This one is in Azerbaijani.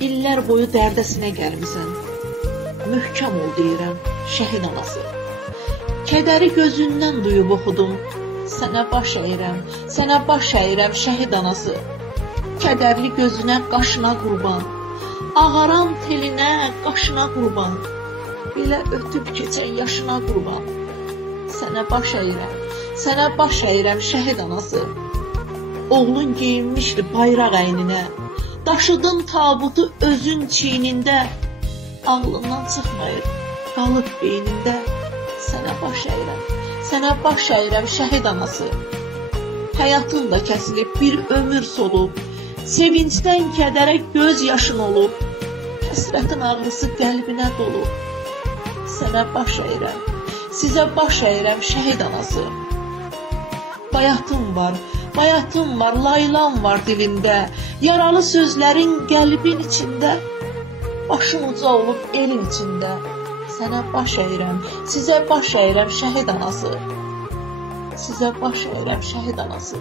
İllər boyu dərdəsinə gəlmisən. Möhkəm ol deyirəm, şəhid anası. Kədəri gözündən duyub oxudum. Sənə baş əyirəm, şəhid anası. Kədərli gözünə, qaşına qurban. Ağaran telinə, qaşına qurban. Belə ötüb keçən yaşına qurban. Sənə baş əyirəm, şəhid anası. Oğlun geyinmişdi bayraq əyninə. Daşıdın tabutu özün çiynində. Ağlından çıxmayır, qalıb beynində. Sənə baş əyirəm, şəhid anası. Həyatın da kəsilib, bir ömür solub. Sevincdən kədərə göz yaşın olub. Həsrətin ağrısı qəlbinə dolub. Sənə baş əyirəm, sizə baş əyirəm, şəhid anası. Bayatım var, laylan var dilində. Yaralı sözlərin qəlbin içində. Başın uca olub elin içində. Sənə baş əyirəm, sizə baş əyirəm, şəhid anası. Sizə baş əyirəm, şəhid anası.